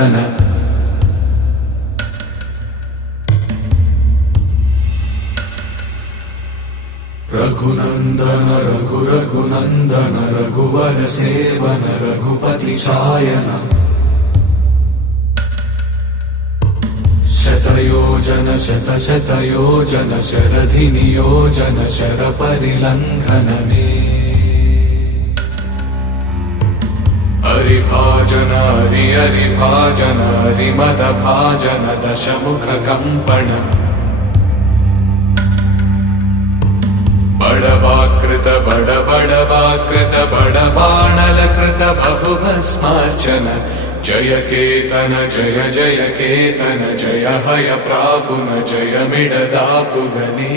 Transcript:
परिलङ्घन रघुनन्दन रघुरघुनन्दन रघुवर seven Raghupati चायन शतयोजन शतशतयोजन शरधि नियोजन sir परिलङ्घन मे हरिभाजन हरिभाजन हरिमदभाजन दशमुख कंपन बड़वाकृत बड़वाकृत बड़बाणलकृत बहुभस्मार्चन जय केतन जय जय केतन जय हय प्रापुन जय मिडदापुगने।